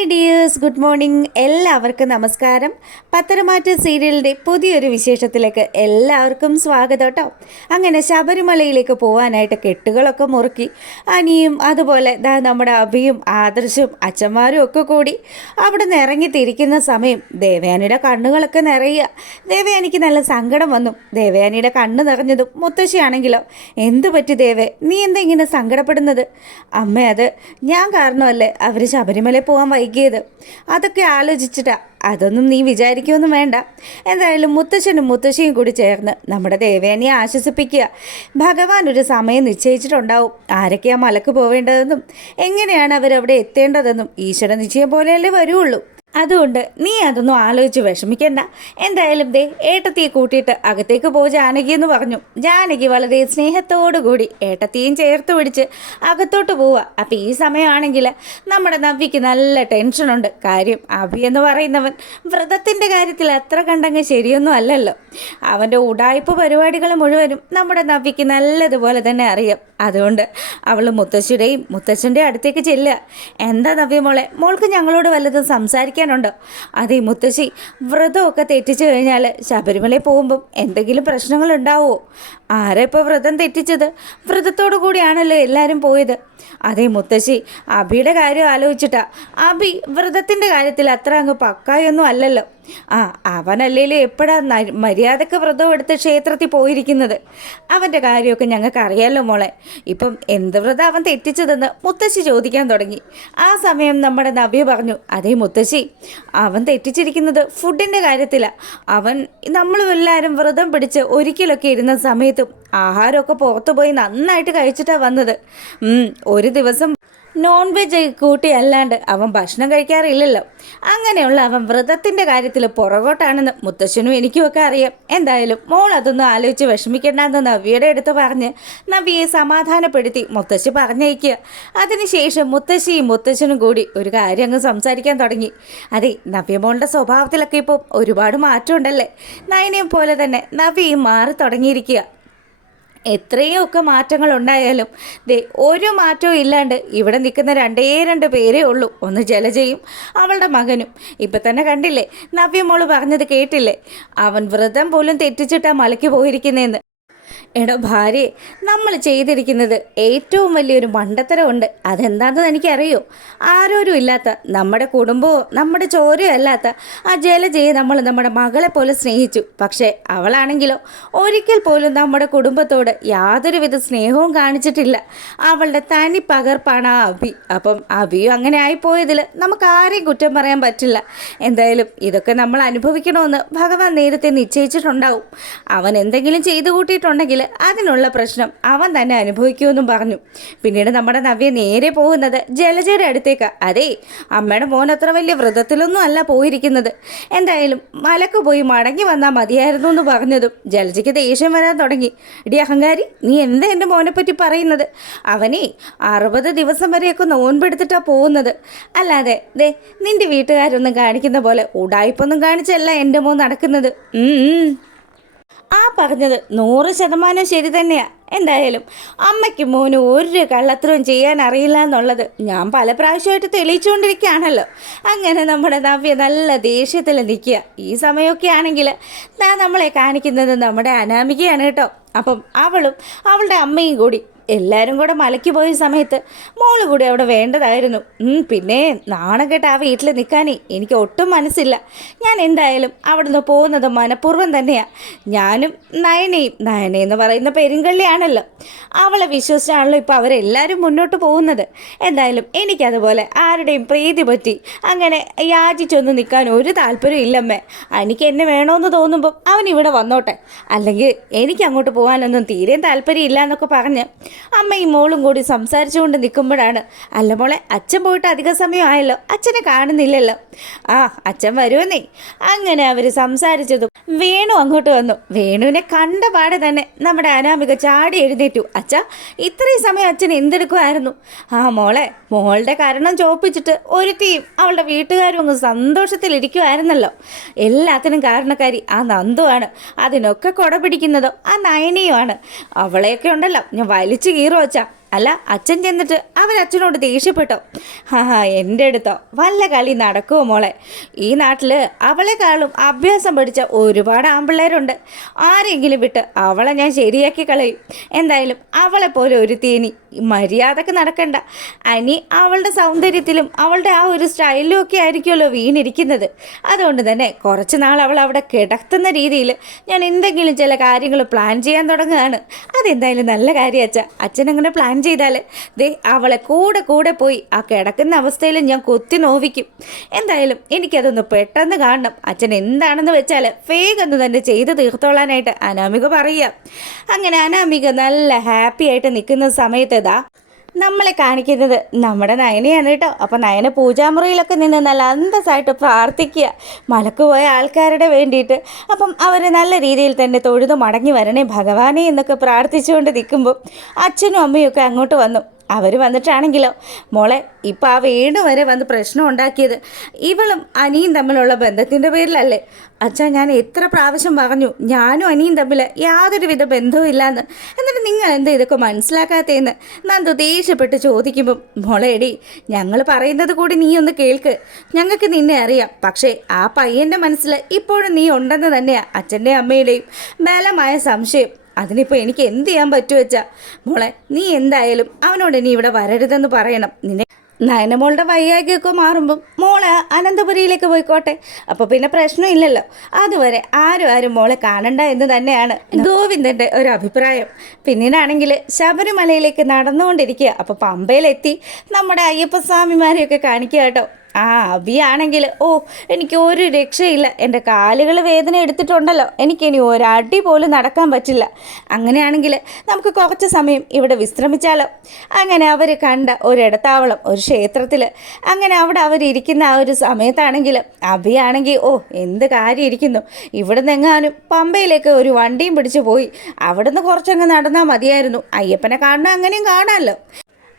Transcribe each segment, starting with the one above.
Hi dears good morning എല്ലാവർക്കും നമസ്കാരം. പത്തരമാറ്റ് സീരിയലിന്റെ പുതിയൊരു വിശേഷത്തിലേക്ക് എല്ലാവർക്കും സ്വാഗതം കേട്ടോ. അങ്ങനെ ശബരിമലയിലേക്ക് പോകാനായിട്ട് കെട്ടുകളൊക്കെ മുറുക്കി അനിയും അതുപോലെ ദാ നമ്മുടെ അഭിയും ആദർശും അച്ഛന്മാരും ഒക്കെ കൂടി അവിടെ നിന്ന് ഇറങ്ങി തിരിക്കുന്ന സമയം ദേവയാനിയുടെ കണ്ണുകളൊക്കെ നിറയുക. ദേവയാനിക്ക് നല്ല സങ്കടം വന്നു. ദേവയാനിയുടെ കണ്ണ് നിറഞ്ഞതും മുത്തശ്ശിയാണെങ്കിലോ? എന്തു പറ്റി ദേവേ? നീ എന്താ ഇങ്ങനെ സങ്കടപ്പെടുന്നത്? അമ്മ അത് ഞാൻ കാരണമല്ലേ അവർ ശബരിമല പോകാൻ വൈകിയത് അതൊക്കെ ആലോചിച്ചിട്ടാ അതൊന്നും നീ വിചാരിക്കുമൊന്നും വേണ്ട. എന്തായാലും മുത്തശ്ശനും മുത്തശ്ശിയും കൂടി ചേർന്ന് നമ്മുടെ ദേവേനെ ആശ്വസിപ്പിക്കുക. ഭഗവാൻ ഒരു സമയം നിശ്ചയിച്ചിട്ടുണ്ടാവും. ആരൊക്കെയാ മലക്ക് പോവേണ്ടതെന്നും എങ്ങനെയാണ് അവരവിടെ എത്തേണ്ടതെന്നും ഈശ്വര നിശ്ചയം പോലെയല്ലേ വരുള്ളൂ അതുകൊണ്ട് നീ അതൊന്നും ആലോചിച്ച് വിഷമിക്കണ്ട. എന്തായാലും ദേ ഏട്ടത്തിയെ കൂട്ടിയിട്ട് അകത്തേക്ക് പോ ജാനകി എന്ന് പറഞ്ഞു. ജാനകി വളരെ സ്നേഹത്തോടു കൂടി ഏട്ടത്തിയും ചേർത്ത് പിടിച്ച് അകത്തോട്ട് പോവുക അപ്പം ഈ സമയമാണെങ്കിൽ നമ്മുടെ നവ്വിക്ക് നല്ല ടെൻഷനുണ്ട്. കാര്യം അഭി എന്ന് പറയുന്നവൻ വ്രതത്തിന്റെ കാര്യത്തിൽ അത്ര കണ്ടങ്ങ് ശരിയൊന്നും അല്ലല്ലോ. അവന്റെ ഉടായ്പ പരിപാടികൾ മുഴുവനും നമ്മുടെ നവ്വിക്ക് നല്ലതുപോലെ തന്നെ അറിയാം. അതുകൊണ്ട് അവൾ മുത്തശ്ശിയുടെയും മുത്തശ്ശന്റെ അടുത്തേക്ക് ചെല്ലുക. എന്താ നവ്യ മോളെ? മോൾക്ക് ഞങ്ങളോട് വല്ലതും സംസാരിക്കാനുണ്ടോ അതേ മുത്തശ്ശി വ്രതമൊക്കെ തെറ്റിച്ചു കഴിഞ്ഞാൽ ശബരിമലയിൽ പോകുമ്പം എന്തെങ്കിലും പ്രശ്നങ്ങൾ ഉണ്ടാവുമോ ആരാ ഇപ്പോൾ വ്രതം തെറ്റിച്ചത്? വ്രതത്തോടു കൂടിയാണല്ലോ എല്ലാവരും പോയത്. അതേ മുത്തശ്ശി അബിയുടെ കാര്യം ആലോചിച്ചിട്ടാ. അബി വ്രതത്തിന്റെ കാര്യത്തിൽ അത്ര അങ്ങ് പക്കായൊന്നും അല്ലല്ലോ. ആ അവനല്ലേലും എപ്പോഴാ മര്യാദയ്ക്ക് വ്രതം എടുത്ത് ക്ഷേത്രത്തിൽ പോയിരിക്കുന്നത്? അവന്റെ കാര്യമൊക്കെ ഞങ്ങൾക്ക് അറിയാലോ മോളെ. ഇപ്പം എന്ത് വ്രതം അവൻ തെറ്റിച്ചതെന്ന് മുത്തശ്ശി ചോദിക്കാൻ തുടങ്ങി. ആ സമയം നമ്മുടെ നവ്യ പറഞ്ഞു അതേ മുത്തശ്ശി അവൻ തെറ്റിച്ചിരിക്കുന്നത് ഫുഡിന്റെ കാര്യത്തിലാണ് അവൻ നമ്മളും എല്ലാവരും വ്രതം പിടിച്ച് ഒരിക്കലൊക്കെ ഇരുന്ന സമയത്തും ആഹാരമൊക്കെ പുറത്തു പോയി നന്നായിട്ട് കഴിച്ചിട്ടാണ് വന്നത്. ഒരു ദിവസം നോൺ വെജ് കൂട്ടി അല്ലാണ്ട് അവൻ ഭക്ഷണം കഴിക്കാറില്ലല്ലോ. അങ്ങനെയുള്ള അവൻ വ്രതത്തിന്റെ കാര്യത്തിൽ പുറകോട്ടാണെന്ന് മുത്തശ്ശനും എനിക്കുമൊക്കെ അറിയാം. എന്തായാലും മോൾ അതൊന്നും ആലോചിച്ച് വിഷമിക്കേണ്ടെന്ന് നവ്യയുടെ അടുത്ത് പറഞ്ഞ് നവ്യയെ സമാധാനപ്പെടുത്തി മുത്തശ്ശി പറഞ്ഞയക്കുക. അതിനുശേഷം മുത്തശ്ശിയും മുത്തശ്ശനും കൂടി ഒരു കാര്യം അങ്ങ് സംസാരിക്കാൻ തുടങ്ങി. അതെ നവ്യ മോളുടെ സ്വഭാവത്തിലൊക്കെ ഇപ്പോൾ ഒരുപാട് മാറ്റമുണ്ടല്ലേ? നയനയും പോലെ തന്നെ നവ്യയും മാറി തുടങ്ങിയിരിക്കുക. എത്രയൊക്കെ മാറ്റങ്ങൾ ഉണ്ടായാലും ദേ ഒരു മാറ്റവും ഇല്ലാണ്ട് ഇവിടെ നിൽക്കുന്ന രണ്ടേ രണ്ട് പേരേ ഉള്ളൂ. ഒന്ന് ജലജയും അവളുടെ മകനും. ഇപ്പം തന്നെ കണ്ടില്ലേ? നവ്യമോൾ പറഞ്ഞത് കേട്ടില്ലേ? അവൻ വ്രതം പോലും തെറ്റിച്ചിട്ടാ മലയ്ക്ക് പോയിരിക്കുന്നതെന്ന് എടോ ഭാര്യ നമ്മൾ ചെയ്തിരിക്കുന്നത് ഏറ്റവും വലിയൊരു മണ്ടത്തരമുണ്ട്. അതെന്താണെന്ന് എനിക്കറിയോ? ആരോരും ഇല്ലാത്ത നമ്മുടെ കുടുംബവും നമ്മുടെ ചോരയോ അല്ലാത്ത ആ ജലജയെ നമ്മൾ നമ്മുടെ മകളെ പോലെ സ്നേഹിച്ചു. പക്ഷേ അവളാണെങ്കിലോ ഒരിക്കൽ പോലും നമ്മുടെ കുടുംബത്തോട് യാതൊരുവിധ സ്നേഹവും കാണിച്ചിട്ടില്ല. അവളുടെ തനി പകർപ്പാണ് ആ അഭി. അപ്പം അഭിയും അങ്ങനെ ആയിപ്പോയതിൽ നമുക്ക് ആരെയും കുറ്റം പറയാൻ പറ്റില്ല. എന്തായാലും ഇതൊക്കെ നമ്മൾ അനുഭവിക്കണമെന്ന് ഭഗവാൻ നേരത്തെ നിശ്ചയിച്ചിട്ടുണ്ടാവും. അവൻ എന്തെങ്കിലും ചെയ്തു കൂട്ടിയിട്ടുണ്ടെങ്കിൽ അതിനുള്ള പ്രശ്നം അവൻ തന്നെ അനുഭവിക്കുമെന്നും പറഞ്ഞു. പിന്നീട് നമ്മുടെ നവ്യ നേരെ പോകുന്നത് ജലജയുടെ അടുത്തേക്ക്. അതേ അമ്മയുടെ മോൻ അത്ര വലിയ വ്രതത്തിലൊന്നും അല്ല പോയിരിക്കുന്നത്. എന്തായാലും മലക്ക് പോയി മടങ്ങി വന്നാൽ മതിയായിരുന്നു എന്ന് പറഞ്ഞതും ജലജയ്ക്ക് ദേഷ്യം വരാൻ തുടങ്ങി. ഇടി അഹങ്കാരി നീ എന്താ എന്റെ മോനെ പറ്റി പറയുന്നത്? അവനെ അറുപത് ദിവസം വരെയൊക്കെ നോൻപെടുത്തിട്ടാണ് പോകുന്നത്. അല്ലാതെ ദേ നിന്റെ വീട്ടുകാരൊന്നും കാണിക്കുന്ന പോലെ ഉടായ്പൊന്നും കാണിച്ചല്ല എന്റെ മോൻ നടക്കുന്നത്. ആ പറഞ്ഞത് നൂറ് ശതമാനം ശരി തന്നെയാ. എന്തായാലും അമ്മയ്ക്ക് മോന് ഒരു കള്ളത്തരവും ചെയ്യാൻ അറിയില്ല എന്നുള്ളത് ഞാൻ പല പ്രാവശ്യമായിട്ട് തെളിയിച്ചുകൊണ്ടിരിക്കുകയാണല്ലോ. അങ്ങനെ നമ്മുടെ നവ്യ നല്ല ദേഷ്യത്തിൽ നിൽക്കുക. ഈ സമയമൊക്കെ ആണെങ്കിൽ നമ്മളെ കാണിക്കുന്നത് നമ്മുടെ അനാമികയാണ് കേട്ടോ. അപ്പം അവളും അവളുടെ അമ്മയും കൂടി എല്ലാവരും കൂടെ മലയ്ക്ക് പോയ സമയത്ത് മോൾ കൂടി അവിടെ വേണ്ടതായിരുന്നു. പിന്നെ നാണം കേട്ട് ആ വീട്ടിൽ നിൽക്കാനേ എനിക്ക് ഒട്ടും മനസ്സില്ല. ഞാൻ എന്തായാലും അവിടുന്ന് പോകുന്നത് മനഃപൂർവം തന്നെയാണ് ഞാനും നയനയും നയന എന്ന് പറയുന്ന പെരുങ്കള്ളിയാണല്ലോ. അവളെ വിശ്വസിച്ചാണല്ലോ ഇപ്പോൾ അവരെല്ലാവരും മുന്നോട്ട് പോകുന്നത്. എന്തായാലും എനിക്കതുപോലെ ആരുടെയും പ്രീതി പറ്റി അങ്ങനെ യാചിച്ചൊന്നും നിൽക്കാൻ ഒരു താല്പര്യം ഇല്ലമ്മേ. എനിക്ക് എന്നെ വേണമെന്ന് തോന്നുമ്പോൾ അവൻ ഇവിടെ വന്നോട്ടെ. അല്ലെങ്കിൽ എനിക്ക് അങ്ങോട്ട് പോകാനൊന്നും തീരെ താല്പര്യം ഇല്ല എന്നൊക്കെ പറഞ്ഞ് അമ്മയും മോളും കൂടി സംസാരിച്ചുകൊണ്ട് നിൽക്കുമ്പോഴാണ് അല്ല മോളെ അച്ഛൻ പോയിട്ട് അധിക സമയമായല്ലോ അച്ഛനെ കാണുന്നില്ലല്ലോ. ആ അച്ഛൻ വരുമെന്നേ. അങ്ങനെ അവർ സംസാരിച്ചതും വേണു അങ്ങോട്ട് വന്നു. വേണുവിനെ കണ്ട പാടെ തന്നെ നമ്മുടെ അനാമിക ചാടി എഴുന്നേറ്റു. അച്ഛ ഇത്രയും സമയം അച്ഛൻ എന്തെടുക്കുമായിരുന്നു ആ മോളെ മോളുടെ കാരണം ചോപ്പിച്ചിട്ട് ഒരുത്തിയും അവളുടെ വീട്ടുകാരും അങ്ങ് സന്തോഷത്തിലിരിക്കുമായിരുന്നല്ലോ എല്ലാത്തിനും കാരണക്കാരി ആ നന്ദുവാണ്. അതിനൊക്കെ കൊട പിടിക്കുന്നതോ ആ നയനിയുമാണ്. അവളെയൊക്കെ ഉണ്ടല്ലോ ഞാൻ വലിച്ചു കീറും അച്ഛാ അല്ല അച്ഛൻ ചെന്നിട്ട് അച്ഛനോട് ദേഷ്യപ്പെട്ടോ. ഹാ എന്റെ അടുത്തോ? വല്ല കളി നടക്കുമോ മോളെ? ഈ നാട്ടിൽ അവളെക്കാളും അഭ്യാസം പഠിച്ച ഒരുപാട് ആമ്പിള്ളേരുണ്ട്. ആരെങ്കിലും വിട്ട് അവളെ ഞാൻ ശരിയാക്കി കളയും. എന്തായാലും അവളെ പോലെ ഒരു തീനി മര്യാദയ്ക്ക് നടക്കണ്ട. അനി അവളുടെ സൗന്ദര്യത്തിലും അവളുടെ ആ ഒരു സ്റ്റൈലിലും ഒക്കെ ആയിരിക്കുമല്ലോ വീണിരിക്കുന്നത്. അതുകൊണ്ട് തന്നെ കുറച്ച് നാൾ അവൾ അവിടെ കിടത്തുന്ന രീതിയിൽ ഞാൻ എന്തെങ്കിലും ചില കാര്യങ്ങൾ പ്ലാൻ ചെയ്യാൻ തുടങ്ങുകയാണ്. അതെന്തായാലും നല്ല കാര്യം അച്ഛ. അച്ഛൻ അങ്ങനെ പ്ലാൻ ചെയ്താൽ ദേ അവളെ കൂടെ കൂടെ പോയി ആ കിടക്കുന്ന അവസ്ഥയിൽ ഞാൻ കൊത്തി നോവിക്കും. എന്തായാലും എനിക്കതൊന്ന് പെട്ടെന്ന് കാണണം. അച്ഛൻ എന്താണെന്ന് വെച്ചാൽ വേഗം തന്നെ ചെയ്ത് തീർത്തോളാനായിട്ട് അനാമിക പറയുക. അങ്ങനെ അനാമിക നല്ല ഹാപ്പി ആയിട്ട് നിൽക്കുന്ന സമയത്ത് ഇതാ നമ്മളെ കാണിക്കുന്നത് നമ്മുടെ നയനയാണ് കേട്ടോ. അപ്പം നയന പൂജാമുറിയിലൊക്കെ നിന്ന് നല്ല അന്തസ്സായിട്ട് പ്രാർത്ഥിക്കുക. മലക്ക് പോയ ആൾക്കാരുടെ വേണ്ടിയിട്ട്. അപ്പം അവർ നല്ല രീതിയിൽ തന്നെ തൊഴുതു മടങ്ങി വരണേ ഭഗവാനെ എന്നൊക്കെ പ്രാർത്ഥിച്ചുകൊണ്ട് നിൽക്കുമ്പോൾ അച്ഛനും അമ്മയും ഒക്കെ അങ്ങോട്ട് വന്നു. അവർ വന്നിട്ടാണെങ്കിലോ? മോളെ ഇപ്പം ആ വീട് വരെ വന്ന് പ്രശ്നം ഉണ്ടാക്കിയത് ഇവളും അനിയും തമ്മിലുള്ള ബന്ധത്തിന്റെ പേരിലല്ലേ? അച്ഛാ ഞാൻ എത്ര പ്രാവശ്യം പറഞ്ഞു ഞാനും അനിയും തമ്മിൽ യാതൊരുവിധ ബന്ധവും എന്നിട്ട് നിങ്ങൾ എന്താ ഇതൊക്കെ മനസ്സിലാക്കാത്തതെന്ന്? നന്ദു ദേഷ്യപ്പെട്ട് ചോദിക്കുമ്പം മോളെ എടി ഞങ്ങൾ പറയുന്നത് കൂടി നീ ഒന്ന് കേൾക്ക്. ഞങ്ങൾക്ക് നിന്നെ അറിയാം. പക്ഷേ ആ പയ്യന്റെ മനസ്സിൽ ഇപ്പോഴും നീ ഉണ്ടെന്ന് തന്നെയാണ് അച്ഛന്റെയും അമ്മയുടെയും ബലമായ സംശയം. അതിനിപ്പോൾ എനിക്ക് എന്ത് ചെയ്യാൻ പറ്റുവച്ചാ മോളെ നീ എന്തായാലും അവനോട് ഇനി ഇവിടെ വരരുതെന്ന് പറയണം. നിന്നെ നയനമോളുടെ വയ്യാകിയൊക്കെ മാറുമ്പം മോൾ അനന്തപുരിയിലേക്ക് പോയിക്കോട്ടെ. അപ്പോൾ പിന്നെ പ്രശ്നമില്ലല്ലോ. അതുവരെ ആരും ആരും മോളെ കാണണ്ട എന്ന് തന്നെയാണ് ഗോവിന്ദന്റെ ഒരു അഭിപ്രായം. പിന്നീടാണെങ്കിൽ ശബരിമലയിലേക്ക് നടന്നുകൊണ്ടിരിക്കുക. അപ്പോൾ പമ്പയിലെത്തി നമ്മുടെ അയ്യപ്പസ്വാമിമാരെയൊക്കെ കാണിക്കുക കേട്ടോ. ആ അബിയാണെങ്കിൽ ഓ എനിക്ക് ഒരു രക്ഷയില്ല. എന്റെ കാലുകൾ വേദന എടുത്തിട്ടുണ്ടല്ലോ. എനിക്കിനി ഒരടി പോലും നടക്കാൻ പറ്റില്ല. അങ്ങനെയാണെങ്കിൽ നമുക്ക് കുറച്ച് സമയം ഇവിടെ വിശ്രമിച്ചാലോ? അങ്ങനെ അവർ കണ്ട ഒരിടത്താവളം ഒരു ക്ഷേത്രത്തിൽ അങ്ങനെ അവിടെ അവരിയ്ക്കുന്ന ആ ഒരു സമയത്താണെങ്കിൽ അബിയാണെങ്കിൽ ഓ എന്ത് കാര്യം ഇരിക്കുന്നു ഇവിടെ നിന്നെങ്ങാനും പമ്പയിലേക്ക് ഒരു വണ്ടിയും പിടിച്ചു പോയി. അവിടുന്ന് കുറച്ചങ്ങ് നടന്നാൽ മതിയായിരുന്നു. അയ്യപ്പനെ കാണണം അങ്ങനെയും കാണാമല്ലോ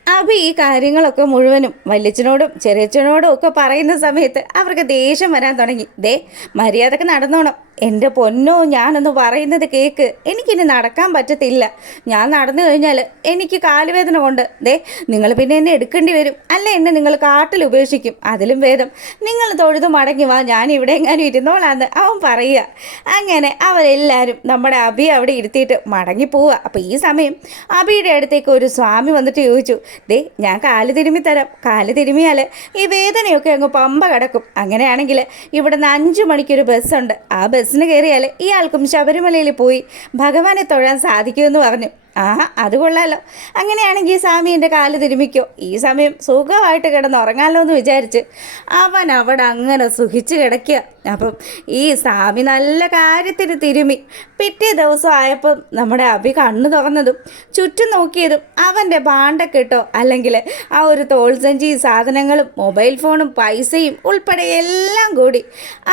അഭി ഈ കാര്യങ്ങളൊക്കെ മുഴുവനും വല്യച്ഛനോടും ചെറിയച്ഛനോടും ഒക്കെ പറയുന്ന സമയത്ത് അവർക്ക് ദേഷ്യം വരാൻ തുടങ്ങി. ദേ മര്യാദയ്ക്ക് നടന്നോണം. എന്റെ പൊന്നോ ഞാനൊന്ന് പറയുന്നത് കേക്ക്. എനിക്കിനി നടക്കാൻ പറ്റത്തില്ല. ഞാൻ നടന്നു കഴിഞ്ഞാൽ എനിക്ക് കാലുവേദന കൊണ്ട്. ദേ നിങ്ങൾ പിന്നെ എന്നെ എടുക്കേണ്ടി വരും. അല്ല എന്നെ നിങ്ങൾ കാട്ടിൽ ഉപേക്ഷിക്കും. അതിലും ഭേദം. നിങ്ങൾ തൊഴുത് മടങ്ങി വാ. ഞാൻ ഇവിടെ എങ്ങാനും ഇരുന്നോളാന്ന് അവൻ പറയുക. അങ്ങനെ അവരെല്ലാവരും നമ്മുടെ അബി അവിടെ ഇരുത്തിയിട്ട് മടങ്ങി പോവുക. അപ്പോൾ ഈ സമയം അബിയുടെ അടുത്തേക്ക് ഒരു സ്വാമി വന്നിട്ട് ചോദിച്ചു ദേ ഞാൻ കാൽ തിരുമ്മി തരാം. കാൽ തിരുമിയാൽ ഈ വേദനയൊക്കെ അങ്ങ് പമ്പ കിടക്കും. അങ്ങനെയാണെങ്കിൽ ഇവിടുന്ന് അഞ്ച് മണിക്കൊരു ബസ്സുണ്ട്. ആ ബസ്സിന് കയറിയാൽ ഇയാൾക്കും ശബരിമലയിൽ പോയി ഭഗവാനെ തൊഴാൻ സാധിക്കുമെന്ന് പറഞ്ഞു. ആഹാ അത് കൊള്ളാലോ. അങ്ങനെയാണെങ്കിൽ സ്വാമി എന്റെ കാൽ തിരുമിക്കോ. ഈ സമയം സുഖമായിട്ട് കിടന്ന് ഉറങ്ങാമല്ലോ എന്ന് വിചാരിച്ച് അവൻ അവിടെ അങ്ങനെ സുഖിച്ച് കിടക്കുക. അപ്പം ഈ സ്വാമി നല്ല കാര്യത്തിന് തിരുമി. പിറ്റേ ദിവസം ആയപ്പം നമ്മുടെ അഭി കണ്ണു തുറന്നതും ചുറ്റും നോക്കിയതും അവന്റെ പാണ്ടക്കെട്ടോ അല്ലെങ്കിൽ ആ ഒരു തോൾസഞ്ചി സാധനങ്ങളും മൊബൈൽ ഫോണും പൈസയും ഉൾപ്പെടെ എല്ലാം കൂടി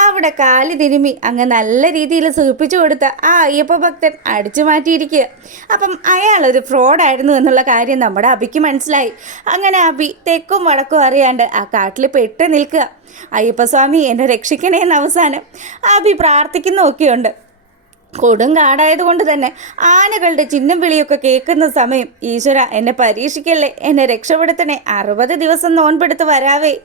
അവിടെ കാൽ തിരുമി അങ്ങ് നല്ല രീതിയിൽ സുഖിപ്പിച്ചു കൊടുത്ത ആ അയ്യപ്പ ഭക്തൻ അടിച്ചു മാറ്റിയിരിക്കുക. അപ്പം അയാളൊരു ഫ്രോഡായിരുന്നു എന്നുള്ള കാര്യം നമ്മുടെ അബിക്ക് മനസ്സിലായി. അങ്ങനെ അബി തെക്കും വടക്കും അറിയാണ്ട് ആ കാട്ടിൽ പെട്ട് നിൽക്കുക. അയ്യപ്പസ്വാമി എന്നെ രക്ഷിക്കണേന്ന് അവസാനം അബി പ്രാർത്ഥിക്കുന്നൊക്കെയുണ്ട്. കൊടും കാടായതുകൊണ്ട് തന്നെ ആനകളുടെ ചിഹ്നം വിളിയൊക്കെ കേൾക്കുന്ന സമയം ഈശ്വര എന്നെ പരീക്ഷിക്കല്ലേ? എന്നെ രക്ഷപ്പെടുത്തണേ. അറുപത് ദിവസം നോൻപെടുത്ത് വരാവേ.